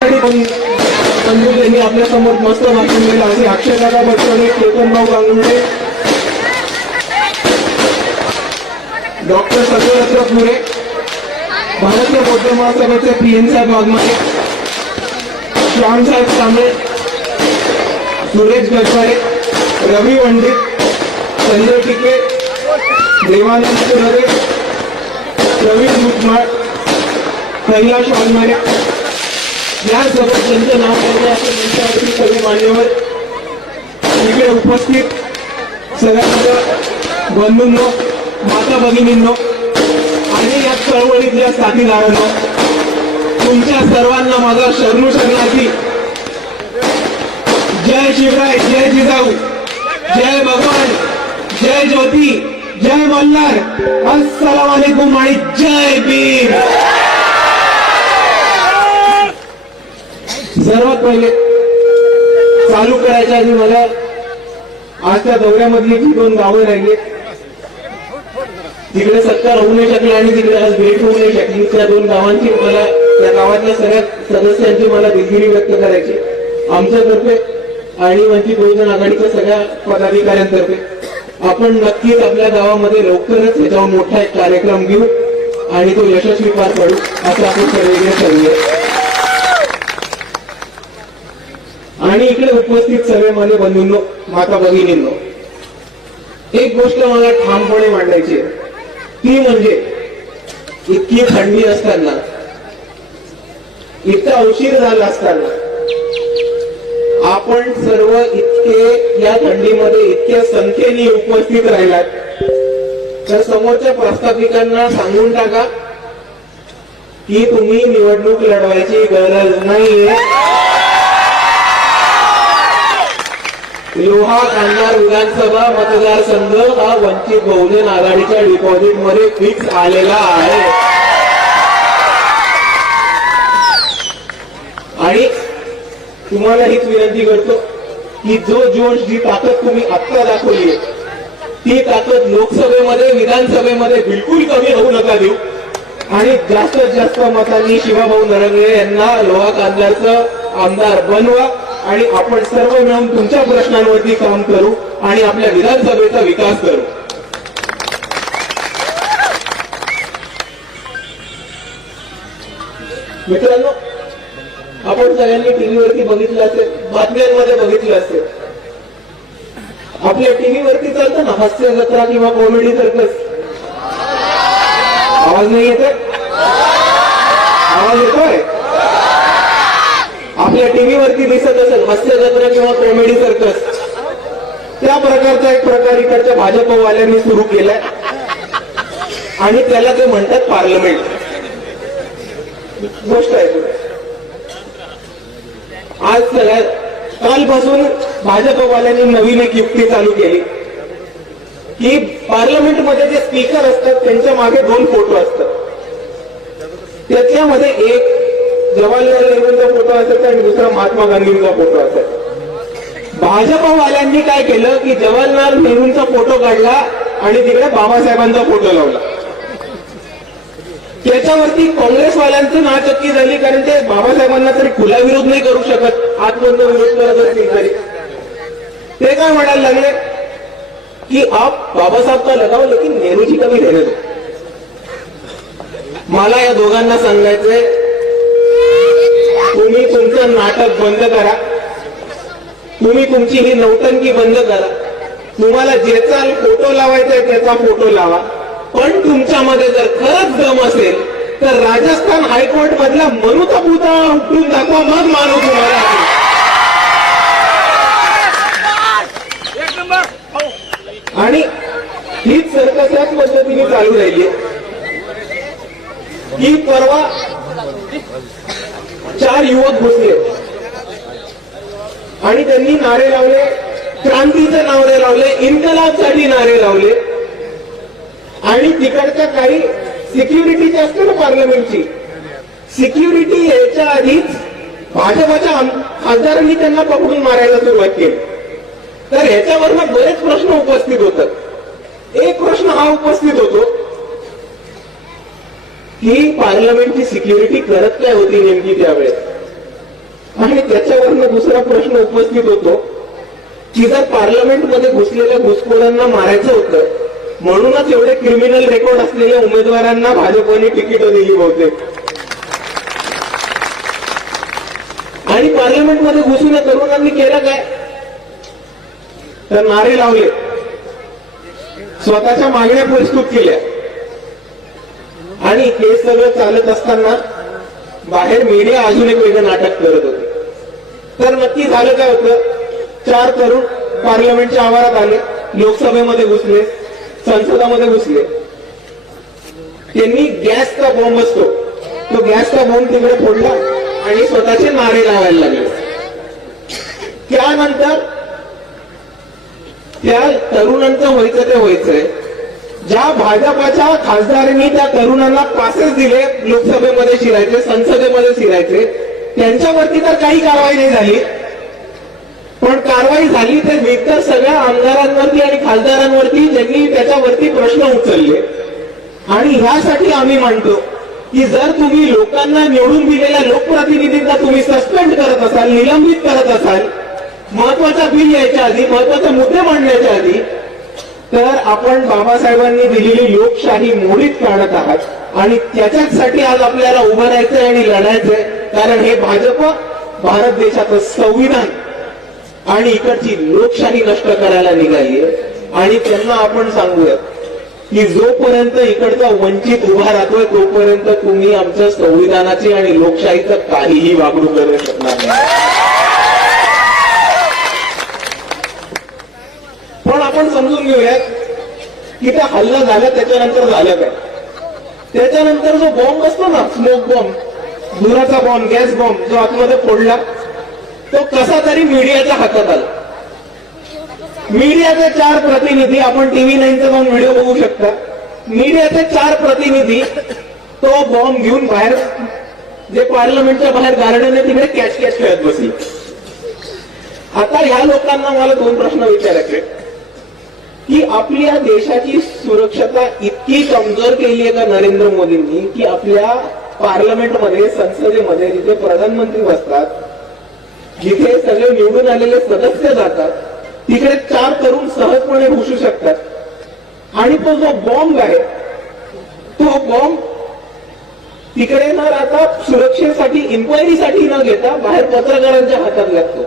पण यांनी आपल्यासमोर मस्त भाषण दिलं आणि अक्षयदादा बच्चने केतनभाऊ गांगुर्डे डॉक्टर सत्यरत्न पुरे भारतीय बौद्ध महासभेचे पी एन साहेब वाघमारे श्यामसाहेब सामळे सुरेश गडकरे रवी पंडित संजय टिके देवानंद सुररे प्रवीण मुटमाळ कैलाश वाघमारे यासोबत त्यांचं नाव ठरलं असेल त्यांच्यावरती सगळे मान्यवर इकडे उपस्थित सगळ्यांचं बंधूंनो माता भगिनींनो आणि या चळवळीतल्या साथीदारांनो तुमच्या सर्वांना माझा शरणू शरणार्थी जय शिवराय जय जिजाऊ जय भगवान जय ज्योती जय मल्हार अस्सलाम वालेकुम आणि जय भीम सर्वात पहिले चालू करायच्या आधी मला आजच्या दौऱ्यामधली जी दोन गावं राहिली तिकडे सत्ता होऊ नाही शकली आणि तिकडे आज भेट होऊ नाही शकली. त्या दोन गावांची मला त्या गावातल्या सगळ्या सदस्यांची मला दिलगिरी व्यक्त करायची. आमच्यातर्फे आणि वंचित बहुजन आघाडीच्या सगळ्या पदाधिकाऱ्यांतर्फे आपण नक्कीच आपल्या गावामध्ये लवकरच याच्यावर मोठा एक कार्यक्रम घेऊ आणि तो यशस्वी पार पाडू असं आपण सर्वजण ठरवूया. आणि इकडे उपस्थित सगळे माझे बंधूंनो माता भगिनींनो एक गोष्ट मला ठामपणे मांडायची आहे. ती म्हणजे इतकी थंडी असताना इतका उशीर झाला असताना आपण सर्व इतके या थंडीमध्ये इतक्या संख्येने उपस्थित राहिलात. तर समोरच्या प्रस्थापिकांना सांगून टाका की तुम्ही निवडणूक लढवायची गरज नाहीये. लोहा कांदा विधानसभा मतदारसंघ हा वंचित बहुजन आघाडीच्या डिपॉझिटमध्ये फिक्स आलेला आहे. आणि तुम्हाला हीच विनंती करतो की जो जोश जी ताकद तुम्ही आत्ता दाखवली ती ताकद लोकसभेमध्ये विधानसभेमध्ये बिलकुल कमी होऊ नका देऊ. आणि जास्तीत जास्त मतांनी शिवाभाऊ नरंगे यांना लोहा कांद्याचं आमदार बनवा. आणि आपण सर्व मिळून तुमच्या प्रश्नांवरती काम करू आणि आपल्या विधानसभेचा विकास करू. मित्रांनो आपण सगळ्यांनी टीव्हीवरती बघितलं असेल बातम्यांमध्ये बघितलं असेल. आपल्या टीव्हीवरती चालतं ना हास्य जत्रा किंवा कॉमेडी सर्कस आवाज नाही येते आवाज येतोय? आपल्या टीव्हीवरती दिसत असेल हास्य जत्रा किंवा कॉमेडी सर्कस त्या प्रकारचा एक प्रकार इकडच्या भाजपवाल्यांनी सुरू केलाय. आणि त्याला ते म्हणतात पार्लमेंट गोष्ट आहे. आज सगळ्यात कालपासून भाजपवाल्यांनी नवीन एक युक्ती चालू केली. की पार्लमेंटमध्ये जे स्पीकर असतात त्यांच्या मागे दोन फोटो असतात. त्याच्यामध्ये एक जवाहरलाल नेहरूंचा फोटो असायचा आणि दुसरा महात्मा गांधींचा फोटो असायचा भाजपवाल्यांनी काय केलं की जवाहरलाल नेहरूंचा फोटो काढला आणि तिकडे बाबासाहेबांचा फोटो लावला. त्याच्यावरती काँग्रेसवाल्यांचं नाचक्की झाली कारण ते बाबासाहेबांना तरी खुला विरोध नाही करू शकत. आतमधून विरोध करत असतील ते काय म्हणायला लागले? की आप बाबासाहेब का लगाव लेकिन नेहरू कमी का दो मला या दोघांना सांगायचंय तुम्ही तुमचं नाटक बंद करा. तुम्ही तुमची ही नौटंकी बंद करा. तुम्हाला ज्याचा फोटो लावायचा आहे त्याचा फोटो लावा. पण तुमच्यामध्ये जर खरंच दम असेल तर राजस्थान हायकोर्ट मधला मनुता पुतळा उठून दाखवा. मग मानू तुम्हाला आणि हीच सरकार त्याच पद्धतीने चालू राहिली ही परवा चार युवक बसले. आणि त्यांनी नारे लावले. क्रांतीचे नारे लावले. इन्कलाबसाठी नारे लावले. आणि तिकडच्या काही सिक्युरिटीची असते ना पार्लमेंटची सिक्युरिटी याच्या आधीच भाजपाच्या खासदारांनी त्यांना पकडून मारायला सुरुवात केली. तर ह्याच्यावरनं बरेच प्रश्न उपस्थित होतात. एक प्रश्न हा उपस्थित होतो. ही पार्लमेंटची सिक्युरिटी करत काय होती नेमकी त्यावेळेस. आणि त्याच्यावरनं दुसरा प्रश्न उपस्थित होतो की जर पार्लमेंटमध्ये घुसलेल्या घुसखोरांना मारायचं होतं म्हणूनच एवढे क्रिमिनल रेकॉर्ड असलेल्या उमेदवारांना भाजपने तिकीट दिली बहुतेक. आणि पार्लमेंटमध्ये घुसून या तरुणांनी केलं काय? तर नारे लावले. स्वतःच्या मागण्या प्रस्तुत केल्या. आणि हे सगळं चालत असताना बाहेर मीडिया अजून एक वेगळं नाटक करत होते. तर नक्की झालं काय होतं? चार तरुण पार्लमेंटच्या आवारात आले लोकसभेमध्ये घुसले संसदामध्ये घुसले. त्यांनी गॅसचा बॉम्ब असतो. तो गॅसचा बॉम्ब तिकडे फोडला आणि स्वतःचे नारे लावायला लागले. त्यानंतर त्या तरुणांचं व्हायचं ते व्हायचंय. ज्या भाजपाच्या खासदारांनी त्या तरुणांना पासेस दिले लोकसभेमध्ये शिरायचे संसदेमध्ये शिरायचे त्यांच्यावरती तर काही कारवाई नाही झाली. पण कारवाई झाली तर इतर सगळ्या आमदारांवरती आणि खासदारांवरती ज्यांनी त्याच्यावरती प्रश्न उचलले. आणि ह्यासाठी आम्ही म्हणतो की जर तुम्ही लोकांना निवडून दिलेल्या लोकप्रतिनिधींना तुम्ही सस्पेंड करत असाल निलंबित करत असाल महत्त्वाचा बिल यायच्या आधी महत्त्वाचे मुद्दे मांडण्याच्या तर आपण बाबासाहेबांनी दिलेली लोकशाही मोडीत काढत आहात. आणि त्याच्याचसाठी आज आपल्याला उभं राहायचंय आणि लढायचंय. कारण हे भाजप भारत देशाचं संविधान आणि इकडची लोकशाही नष्ट करायला निघाली आणि त्यांना आपण सांगूया की जोपर्यंत इकडचा वंचित उभा राहतोय तोपर्यंत तुम्ही आमच्या संविधानाची आणि लोकशाहीचं काहीही वागणूक करू शकणार नाही. पण आपण समजून घेऊयात की त्या हल्ला झाला त्याच्यानंतर झालं काय? त्याच्यानंतर जो बॉम्ब असतो ना स्मोक बॉम्ब धुराचा बॉम्ब गॅस बॉम्ब जो आतमध्ये फोडला तो कसा तरी मीडियाच्या हातात आला. मीडियाचे चार प्रतिनिधी आपण टीव्ही नाईनचा जाऊन व्हिडिओ बघू शकता. मीडियाचे चार प्रतिनिधी तो बॉम्ब घेऊन बाहेर जे पार्लमेंटच्या बाहेर गार्डन आहे तिकडे कॅश कॅश खेळत बसली. आता ह्या लोकांना मला दोन प्रश्न विचारायचे की आपल्या देशाची सुरक्षता इतकी कमजोर केली आहे का नरेंद्र मोदींनी की आपल्या पार्लमेंटमध्ये संसदेमध्ये जिथे प्रधानमंत्री बसतात जिथे सगळे निवडून आलेले सदस्य जातात तिकडे चार तरुण सहजपणे घुसू शकतात. आणि तो जो बॉम्ब आहे तो बॉम्ब तिकडे न राहता सुरक्षेसाठी इन्क्वायरीसाठी न घेता बाहेर पत्रकारांच्या हातात लागतो.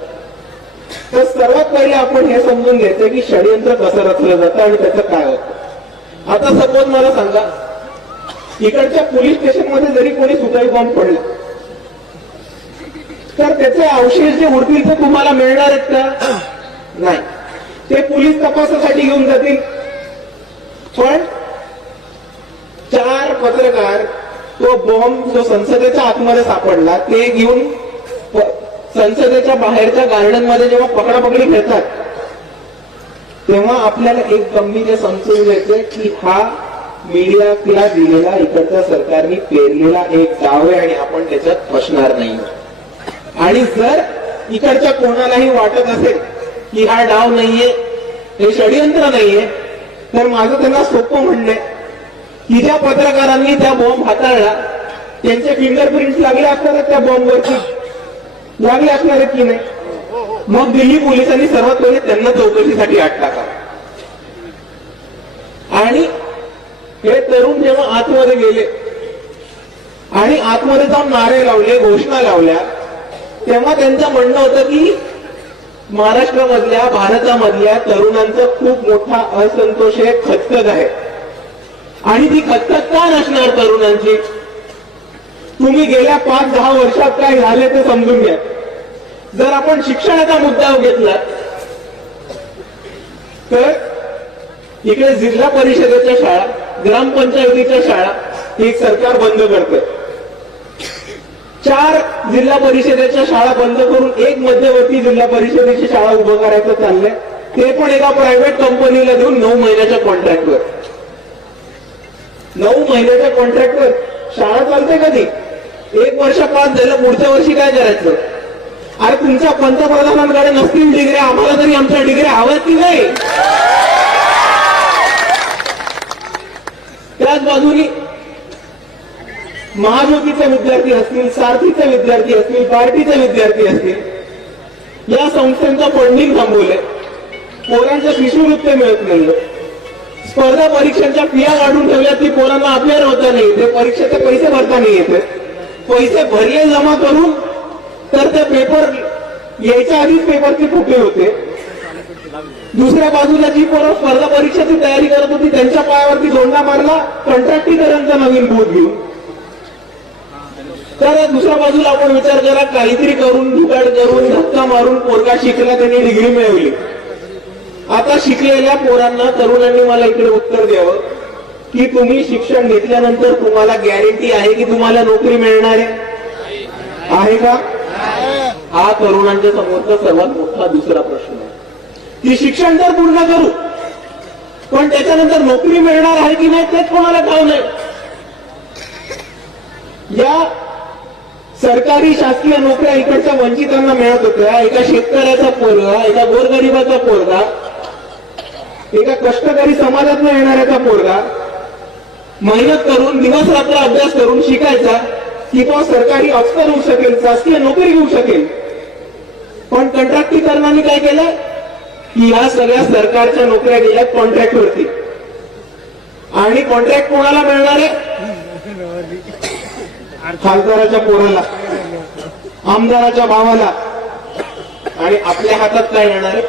तर सर्वात पहिले आपण हे समजून घ्यायचं की षडयंत्र कसं रचलं जातं आणि त्याचं काय होतं. आता सपोज मला सांगा इकडच्या पोलीस स्टेशनमध्ये जरी कोणी सुताई बॉम्ब पडला तर त्याचे अवशेष जे उडतील ते तुम्हाला मिळणार आहेत का? नाही. ते पोलीस तपासासाठी घेऊन जातील. पण चार पत्रकार तो बॉम्ब जो संसदेच्या आतमध्ये सापडला ते घेऊन संसदेच्या बाहेरच्या गार्डनमध्ये जेव्हा पकडापकडी खेळतात तेव्हा आपल्याला एक गंभीर समजून घ्यायचंय की हा मीडियाला दिलेला इकडच्या सरकारने पेरलेला एक डाव आहे आणि आपण त्याच्यात फसणार नाही. आणि जर इकडच्या कोणालाही वाटत असेल की हा डाव नाहीये हे षडयंत्र नाहीये तर माझं त्यांना सोपं म्हणणं की ज्या पत्रकारांनी त्या बॉम्ब हाताळला त्यांचे फिंगरप्रिंट लागले असतात त्या बॉम्बवरती लागले असणार की नाही मग दिल्ली पोलिसांनी सर्वात पहिले त्यांना चौकशीसाठी आठ टाका. आणि हे तरुण जेव्हा आतमध्ये गेले आणि आतमध्ये जाऊन नारे लावले घोषणा लावल्या तेव्हा त्यांचं म्हणणं होतं की महाराष्ट्रामधल्या भारतामधल्या तरुणांचा खूप मोठा असंतोष आहे खतखत आहे. आणि ती खतखत का नसणार तरुणांची? तुम्ही गेल्या पाच दहा वर्षात काय झाले ते समजून घ्या. जर आपण शिक्षणाचा मुद्दा घेतला तर इकडे जिल्हा परिषदेच्या शाळा ग्रामपंचायतीच्या शाळा ही सरकार बंद करते. चार जिल्हा परिषदेच्या शाळा बंद करून एक मध्यवर्ती जिल्हा परिषदेची शाळा उभं करायचं चाललंय ते पण एका प्रायव्हेट कंपनीला देऊन नऊ महिन्याच्या कॉन्ट्रॅक्टवर नऊ महिन्याच्या कॉन्ट्रॅक्टवर शाळा चालते कधी? एक वर्ष पास झालं पुढच्या वर्षी काय करायचं? अरे तुमच्या पंतप्रधानांकडे नसतील डिग्री आम्हाला तरी आमच्या डिग्री हव्यात की नाही? त्याच बाजूनी महाज्योतीचे विद्यार्थी असतील सारथीचे विद्यार्थी असतील पार्टीचे विद्यार्थी असतील या संस्थांचं फंडिंग थांबवलंय. पोरांचं शिष्यवृत्ती मिळत नाही स्पर्धा परीक्षांच्या फिया वाढून ठेवल्या ती पोरांना अभ्यार होता नाही ते परीक्षेचे पैसे भरता नाही येते. पैसे भरले जमा करून तर ते पेपर यायच्या आधीच पेपरचे फुटे होते. दुसऱ्या बाजूला जी पोरं स्पर्धा परीक्षेची तयारी करत होती त्यांच्या पायावरती दोंडा मारला कंत्राटीकरांचा नवीन बोध घेऊन. तर दुसऱ्या बाजूला आपण विचार करा काहीतरी करून जुगाड करून धक्का मारून पोरगा शिकला त्यांनी डिग्री मिळवली. आता शिकलेल्या पोरांना तरुणांनी मला इकडे उत्तर द्यावं. की तुम्ही शिक्षण घेतल्यानंतर तुम्हाला गॅरंटी आहे की तुम्हाला नोकरी मिळणार आहे? का? हा तरुणांच्या समोरचा सर्वात मोठा दुसरा प्रश्न आहे. की शिक्षण तर पूर्ण करू पण त्याच्यानंतर नोकरी मिळणार आहे की नाही तेच कोणाला ठाव नाही? या सरकारी शासकीय नोकऱ्या इकडच्या वंचितांना मिळत होत्या. एका शेतकऱ्याचा पोरगा एका गोरगरिबाचा पोरगा एका कष्टकरी समाजातला येणाऱ्याचा पोरगा मेहनत करून दिवस रात्र अभ्यास करून शिकायचा की तो सरकारी अफसर होऊ शकेल शासकीय नोकरी घेऊ शकेल. पण कंत्राटीकरणाने काय केलं? की या सगळ्या सरकारच्या नोकऱ्या गेल्या कॉन्ट्रॅक्ट वरती. आणि कॉन्ट्रॅक्ट कोणाला मिळणार? आहे खासदाराच्या पोराला. आमदाराच्या भावाला. आणि आपल्या हातात काय येणार? आहे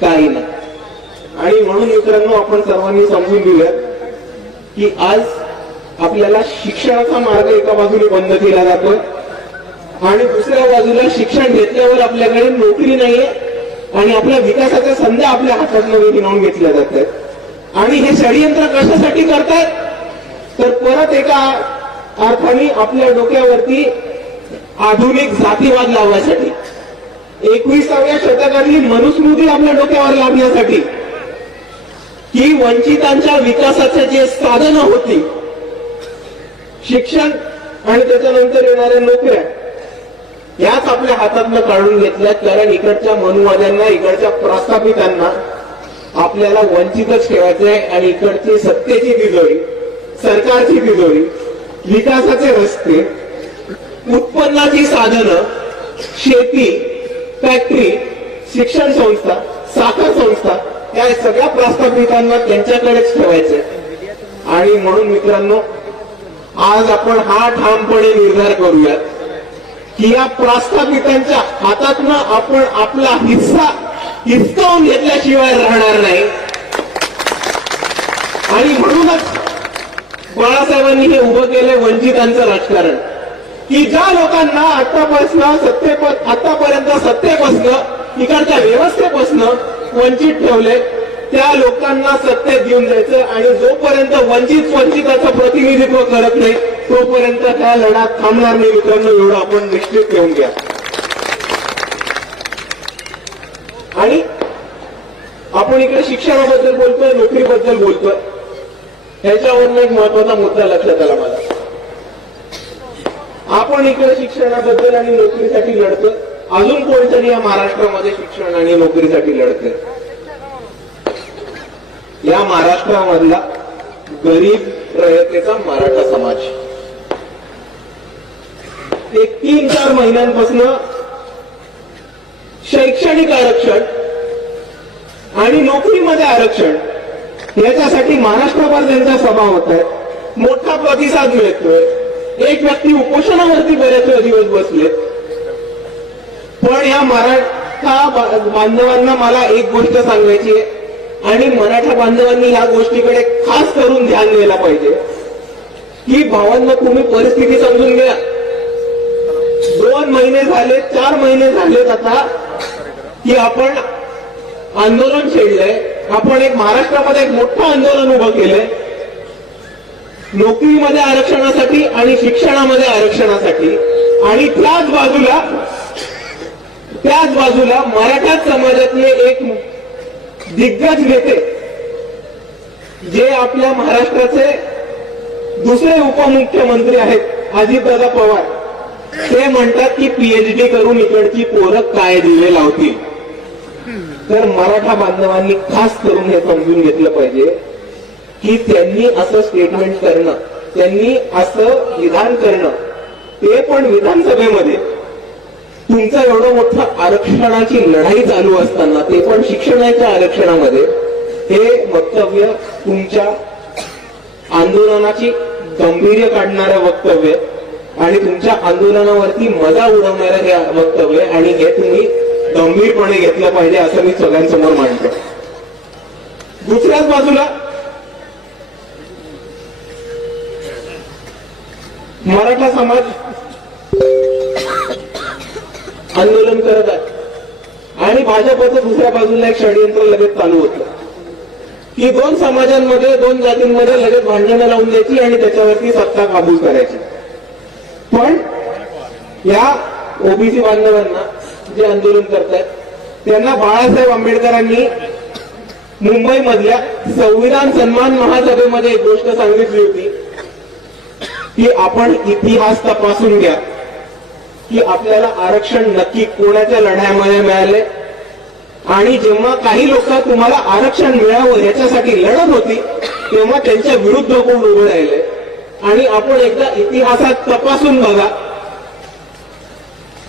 काही नाही. आणि म्हणून मित्रांनो आपण सर्वांनी समजून घेऊया. की आज आपल्याला शिक्षणाचा मार्ग एका बाजूने बंद केला जातोय आणि दुसऱ्या बाजूला शिक्षण घेतल्यावर आपल्याकडे नोकरी नाहीये आणि आपल्या विकासाच्या संध्या आपल्या हातात नवीन हिरावून घेतल्या जात आहेत आणि हे षडयंत्र कशासाठी करतायत? तर परत एका अर्थाने आपल्या डोक्यावरती आधुनिक जातीवाद लावण्यासाठी. एकविसाव्या शतकातली मनुस्मृती आपल्या डोक्यावर लावण्यासाठी की वंचितांच्या विकासाचे जे साधनं होती शिक्षण आणि त्याच्यानंतर येणाऱ्या नोकऱ्या याच आपल्या हातातनं काढून घेतल्यात. कारण इकडच्या मनुवाद्यांना इकडच्या प्रस्थापितांना आपल्याला वंचितच ठेवायचंय आणि इकडची सत्तेची तिजोरी सरकारची तिजोरी विकासाचे रस्ते उत्पन्नाची साधनं शेती फॅक्टरी शिक्षण संस्था साखर संस्था त्या सगळ्या प्रास्ताविकांना त्यांच्याकडेच ठेवायचे आणि म्हणून मित्रांनो आज आपण हा ठामपणे निर्धार करूयात की या प्रास्ताविकांच्या हातातनं आपण आपला हिस्सा हिसकावून घेतल्याशिवाय राहणार नाही. आणि म्हणूनच बाळासाहेबांनी हे उभं केलंय वंचितांचं राजकारण. की ज्या लोकांना आतापासनं सत्ते आतापर्यंत सत्तेपासनं इकडच्या व्यवस्थेपासनं वंचित ठेवले त्या लोकांना सत्तेत घेऊन जायचं आणि जोपर्यंत वंचित वंचिताचं प्रतिनिधित्व करत नाही तोपर्यंत त्या लढ्यात थांबणार नाही मित्रांनो एवढं आपण निश्चित ठेवून घ्या. आणि आपण इकडे शिक्षणाबद्दल बोलतोय नोकरीबद्दल बोलतोय. ह्याच्यावर एक महत्त्वाचा मुद्दा लक्षात आला मला. आपण इकडे शिक्षणाबद्दल आणि नोकरीसाठी लढतोय. अजून कोणतरी या महाराष्ट्रामध्ये शिक्षण आणि नोकरीसाठी लढते या महाराष्ट्रामधला गरीब रयतेचा मराठा समाज. एक तीन चार महिन्यांपासून शैक्षणिक आरक्षण आणि नोकरीमध्ये आरक्षण याच्यासाठी महाराष्ट्रभर त्यांच्या सभा होत. आहेत मोठा प्रतिसाद मिळतोय. एक व्यक्ती उपोषणावरती बरेच दिवस बसलेत. पण या मराठा बांधवांना मला एक गोष्ट सांगायची आहे. आणि मराठा बांधवांनी या गोष्टीकडे खास करून ध्यान द्यायला पाहिजे. की भावांना तुम्ही परिस्थिती समजून घ्या. दोन महिने झाले चार महिने झालेत आता की आपण आंदोलन छेडलंय. आपण एक महाराष्ट्रामध्ये एक मोठं आंदोलन उभं केलंय. नोकरीमध्ये आरक्षणासाठी आणि शिक्षणामध्ये आरक्षणासाठी. आणि त्याच बाजूला त्याच बाजूला मराठा समाजातले एक दिग्गज नेते जे आपल्या महाराष्ट्राचे दुसरे उपमुख्यमंत्री आहेत अजितदादा पवार. ते म्हणतात की पीएचडी करून इकडची पोरं काय दिवे लावतील. तर मराठा बांधवांनी खास करून हे समजून घेतलं पाहिजे की त्यांनी असं स्टेटमेंट करणं त्यांनी असं विधान करणं ते पण विधानसभेमध्ये तुमचं एवढं मोठं आरक्षणाची लढाई चालू असताना ते पण शिक्षणाच्या आरक्षणामध्ये हे वक्तव्य तुमच्या आंदोलनाची गंभीर्य काढणारं वक्तव्य आणि तुमच्या आंदोलनावरती मजा उडवणारं हे वक्तव्य आणि हे तुम्ही गंभीरपणे घेतलं पाहिजे असं मी सगळ्यांसमोर मांडतो. दुसऱ्याच बाजूला मराठा समाज आंदोलन करत आहे आणि भाजपचं दुसऱ्या बाजूला एक षडयंत्र लगेच चालू होतं. की दोन समाजांमध्ये दोन जातींमध्ये लगेच भांडणं लावून द्यायची आणि त्याच्यावरती सत्ता काबूल करायची. पण या ओबीसी बांधवांना जे आंदोलन करतायत त्यांना बाळासाहेब आंबेडकरांनी मुंबईमधल्या संविधान सन्मान महासभेमध्ये एक गोष्ट सांगितली होती की आपण इतिहास तपासून घ्या. की आपल्याला आरक्षण नक्की कोणाच्या लढ्यामध्ये मिळाले आणि जेव्हा काही लोक तुम्हाला आरक्षण मिळावं याच्यासाठी लढत होती तेव्हा त्यांच्या विरुद्ध कोण उभे राहिले आणि आपण एकदा इतिहासात तपासून बघा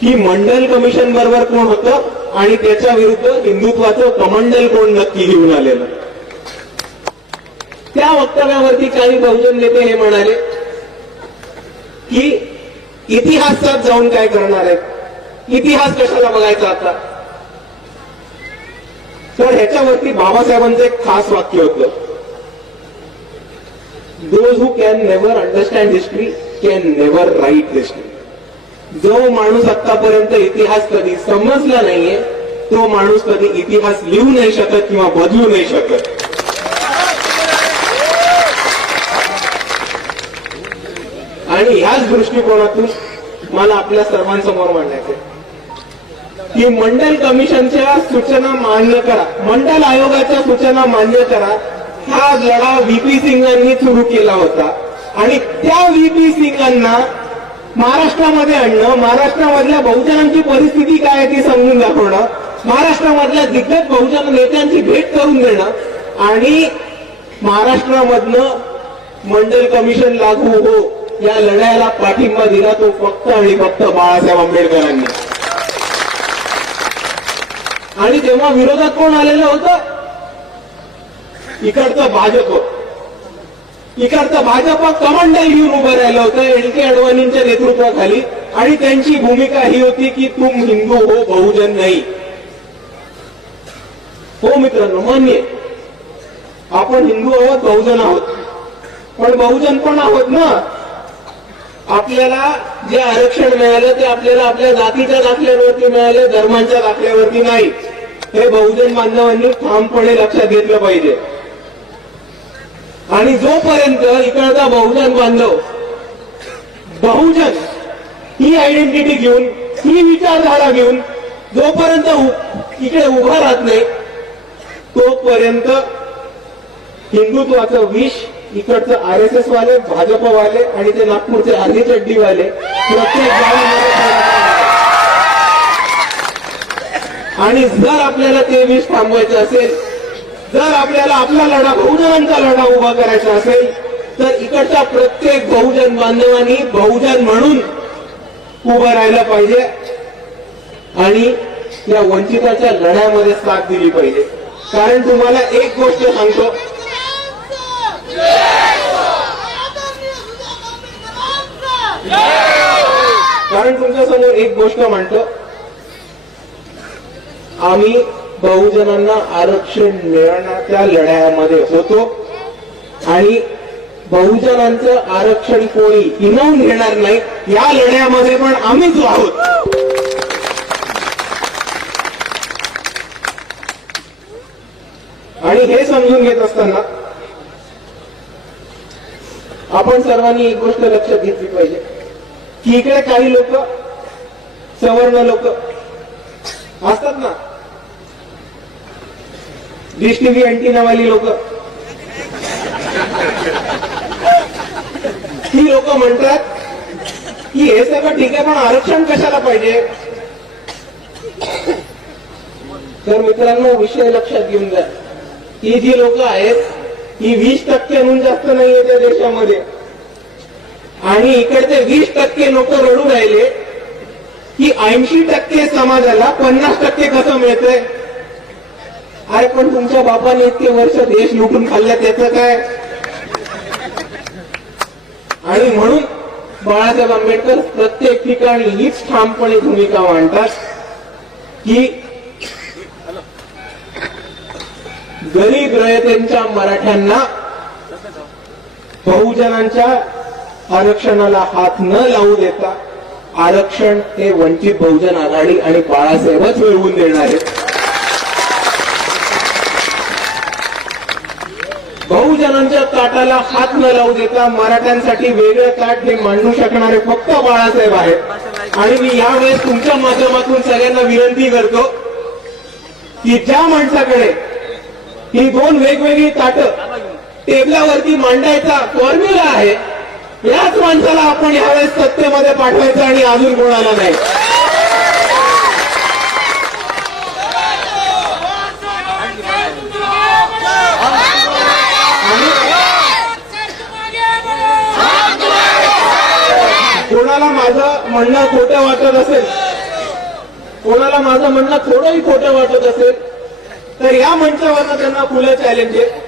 की मंडल कमिशन बरोबर कोण होतं आणि त्याच्या विरुद्ध हिंदुत्वाचं कमंडल कोण नक्की घेऊन आलेलं? त्या वक्तव्यावरती काही बहुजन नेते हे म्हणाले की इतिहासात जाऊन काय करणार आहेत? इतिहास कशाला बघायचा आता? तर ह्याच्यावरती बाबासाहेबांचं एक खास वाक्य होतं. Those who can never understand history can never write history जो माणूस आतापर्यंत इतिहास कधी समजला नाहीये तो माणूस कधी इतिहास लिहू नाही शकत किंवा बदलू नाही शकत. आणि ह्याच दृष्टिकोनातून मला आपल्या सर्वांसमोर मांडायचं की मंडल कमिशनच्या सूचना मान्य करा. मंडल आयोगाच्या सूचना मान्य करा. हा लढा व्हीपी सिंगांनी सुरू केला होता. आणि त्या व्हीपी सिंगांना महाराष्ट्रामध्ये आणणं महाराष्ट्रामधल्या बहुजनांची परिस्थिती काय आहे ती समजून दाखवणं महाराष्ट्रामधल्या दिग्गज बहुजन नेत्यांची भेट करून देणं आणि महाराष्ट्रामधनं मंडल कमिशन लागू हो. या लढ्याला पाठिंबा दिला तो फक्त आणि फक्त बाळासाहेब आंबेडकरांनी. आणि तेव्हा विरोधात कोण आलेलं होतं? इकडचं भाजप. इकडचं भाजप कमांडर घेऊन उभं राहिलं होतं एल के अडवाणींच्या नेतृत्वाखाली. आणि त्यांची भूमिका ही होती की तुम हिंदू हो बहुजन नाही. हो मित्रांनो मान्य आपण हिंदू आहोत बहुजन आहोत. पण बहुजन पण आहोत ना? आपल्याला जे आरक्षण मिळालं ते आपल्याला आपल्या जातीच्या दाखल्यावरती मिळाले धर्मांच्या दाखल्यावरती नाही. हे बहुजन बांधवांनी ठामपणे लक्षात घेतलं पाहिजे. आणि जोपर्यंत इकडचा बहुजन बांधव बहुजन ही आयडेंटिटी घेऊन ही विचारधारा घेऊन जोपर्यंत इकडे उभा राहत नाही तोपर्यंत हिंदुत्वाचं विष इकडचं आर एस एस वाले भाजपवाले आणि ते नागपूरचे आधी चड्डीवाले प्रत्येक गावामध्ये आणि जर आपल्याला ते विष थांबवायचं असेल जर आपल्याला आपला लढा बहुजनांचा लढा उभा करायचा असेल तर इकडच्या प्रत्येक बहुजन बांधवांनी बहुजन म्हणून उभं राहायला पाहिजे आणि या वंचिताच्या लढ्यामध्ये साथ दिली पाहिजे. कारण तुम्हाला एक गोष्ट सांगतो कारण तुमच्यासमोर एक गोष्ट म्हणतो. आम्ही बहुजनांना आरक्षण मिळवण्याच्या लढ्यामध्ये होतो आणि बहुजनांचं आरक्षण कोणी हिनवून घेणार नाही या लढ्यामध्ये पण आम्हीच आहोत. आणि हे समजून घेत असताना आपण सर्वांनी एक गोष्ट लक्षात घेतली पाहिजे की इकडे काही लोक सवर्ण लोक असतात ना. डिश टीव्ही अँटीनावाली लोक. ही लोक म्हणतात की हे सगळं ठीक आहे पण आरक्षण कशाला पाहिजे? तर मित्रांनो विषय लक्षात घेऊन द्या ही जी लोक आहेत ही वीस टक्क्याहून जास्त नाहीये त्या देशामध्ये. आणि इकडचे वीस टक्के लोक रडू राहिले की ऐंशी टक्के समाजाला पन्नास टक्के कसं मिळतंय? अरे पण तुमच्या बापाने इतके वर्ष देश लुटून खाल्ला त्याचं काय? आणि म्हणून बाळासाहेब आंबेडकर प्रत्येक ठिकाणी हीच ठामपणे भूमिका मांडतात की गरीब रयतेंच्या मराठ्यांना बहुजनांच्या आरक्षणाला हात न लावू देता आरक्षण हे वंचित बहुजन आघाडी आणि बाळासाहेबच मिळवून देणार आहेत. बहुजनांच्या ताटाला हात न लावू देता मराठ्यांसाठी वेगळं ताट हे मांडू शकणारे फक्त बाळासाहेब आहेत. आणि मी यावेळेस तुमच्या माध्यमातून सगळ्यांना विनंती करतो की ज्या माणसाकडे ही दोन वेगवेगळी ताटं टेबलावरती मांडायचा फॉर्म्युला आहे. याच माणसाला आपण यावेळेस सत्तेमध्ये पाठवायचं आणि अजून कोणाला नाही. कोणाला माझं म्हणणं खोटं वाटत असेल? कोणाला माझं म्हणणं थोडंही खोटं वाटत असेल? तर या मंचावरनं त्यांना खुलं चॅलेंज आहे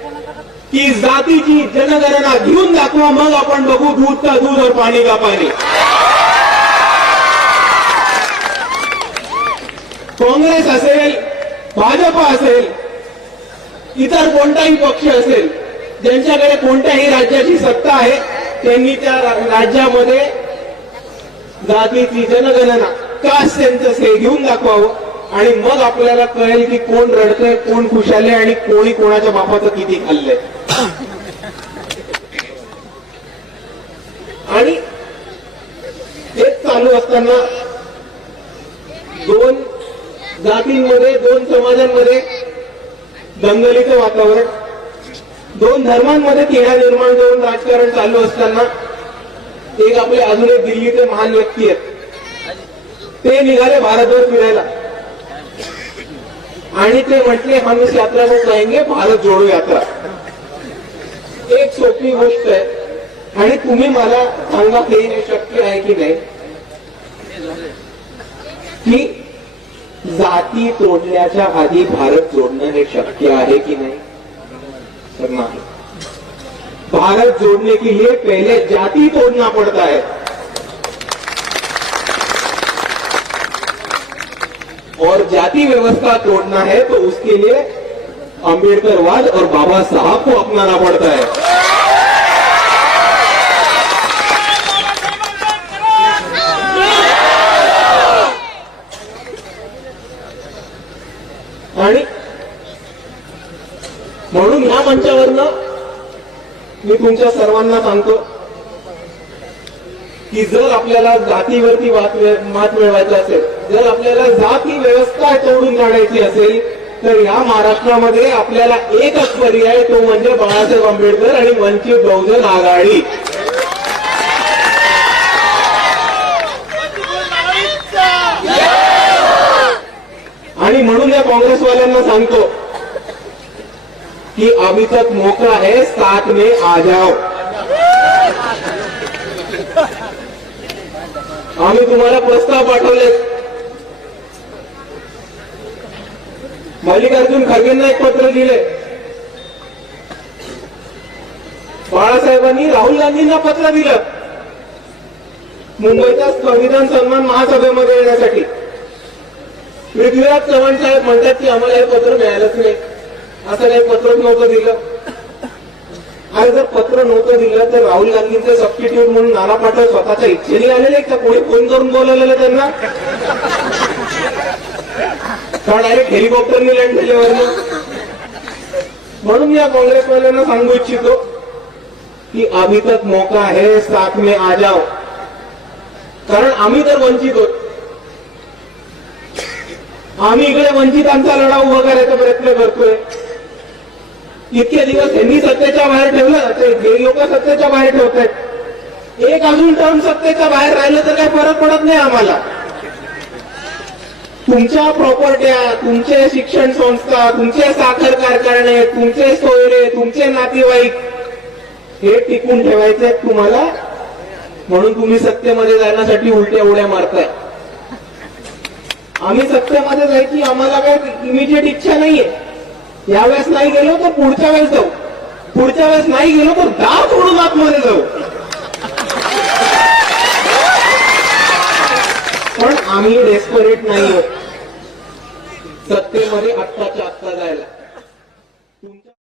की जातीची जनगणना घेऊन दाखवा मग आपण बघू दूध का दूध और पाणी का पाणी. काँग्रेस असेल भाजपा असेल इतर कोणताही पक्ष असेल ज्यांच्याकडे कोणत्याही राज्याची सत्ता आहे त्यांनी त्या राज्यामध्ये जातीची जनगणना कास्ट सेन्सस हे घेऊन दाखवावं. आणि मग आपल्याला कळेल की कोण रडतंय कोण खुशाले आणि कोणी कोणाच्या बापाचं किती खाल्लंय. आणि हेच चालू असताना दोन जातींमध्ये दोन समाजांमध्ये दंगलीचं वातावरण दोन धर्मांमध्ये तिढा निर्माण करून राजकारण चालू असताना एक आपले अजून एक दिल्लीचे महान व्यक्ती आहेत. ते निघाले भारतभर फिरायला. आणि ते म्हटले हम इस यात्रा को कहेंगे भारत जोडो यात्रा. एक सोपी गोष्ट आहे. आणि तुम्ही मला सांगा हे शक्य आहे की नाही? की जाती तोडण्याच्या आधी भारत जोडणं हे शक्य आहे की नाही? तर नाही. भारत जोड़ने के लिए पहले जाति तोड़ना पड़ता है। और जाति व्यवस्था तोड़ना है तो उसके लिए अंबेडकरवाद और बाबा साहब को अपनाना पड़ता है। आणि म्हणून ह्या मंचावरनं मी तुमच्या सर्वांना सांगतो की जर आपल्याला जातीवरती वात मात मिळवायचं असेल जर आपल्याला जाती व्यवस्था तोडून काढायची असेल तर या महाराष्ट्रामध्ये आपल्याला एकच पर्याय तो म्हणजे बाळासाहेब आंबेडकर आणि वंचित बहुजन आघाडी. आणि म्हणून या काँग्रेसवाल्यांना सांगतो की अभी तक मौका है साथ में आ जाओ. आम्ही तुम्हाला प्रस्ताव पाठवले मल्लिकार्जुन खरगेंना एक पत्र लिहिले बाळासाहेबांनी राहुल गांधींना पत्र दिलं. मुंबईच्या संविधान सन्मान महासभेमध्ये येण्यासाठी. पृथ्वीराज चव्हाण साहेब म्हणतात की आम्हाला हे पत्र मिळालंच नाही. असं काही पत्र नव्हतं दिलं. आणि जर पत्र नव्हतं दिलं तर राहुल गांधींचे सबस्टिट्यूट म्हणून नाना पाटोळे स्वतःच्या इच्छेने आलेले का? कोणी फोन करून बोलवलेलं त्यांना? का डायरेक्ट हेलिकॉप्टरने लँड झाल्यावर म्हणून या काँग्रेसवाल्यांना सांगू इच्छितो की आम्ही तक मौका आहे साथ में आ जाओ. कारण आम्ही तर वंचित होत. आम्ही इकडे वंचितांचा लढा उभा करायचा प्रयत्न करतोय. इतके दिवस यांनी सत्तेच्या बाहेर ठेवलं ते हे लोक सत्तेच्या बाहेर ठेवत आहेत एक अजून टर्म सत्तेच्या बाहेर राहिलं तर काही फरक पडत नाही आम्हाला. तुमच्या प्रॉपर्ट्या तुमचे शिक्षण संस्था तुमचे साखर कारखाने तुमचे सोयरे तुमचे नातेवाईक हे टिकून ठेवायचे आहेत तुम्हाला. म्हणून तुम्ही सत्तेमध्ये जाण्यासाठी उलट्या उड्या मारताय. आम्ही सत्तेमध्ये जायची आम्हाला काय इमिजिएट इच्छा नाहीये. यावेळेस नाही गेलो तर पुढच्या वेळेस जाऊ. पुढच्या वेळेस नाही गेलो तर दार उडून आतमध्ये जाऊ. पण आम्ही डेस्परेट नाही आहोत सत्तेमध्ये आत्ताच्या आत्ता जायला.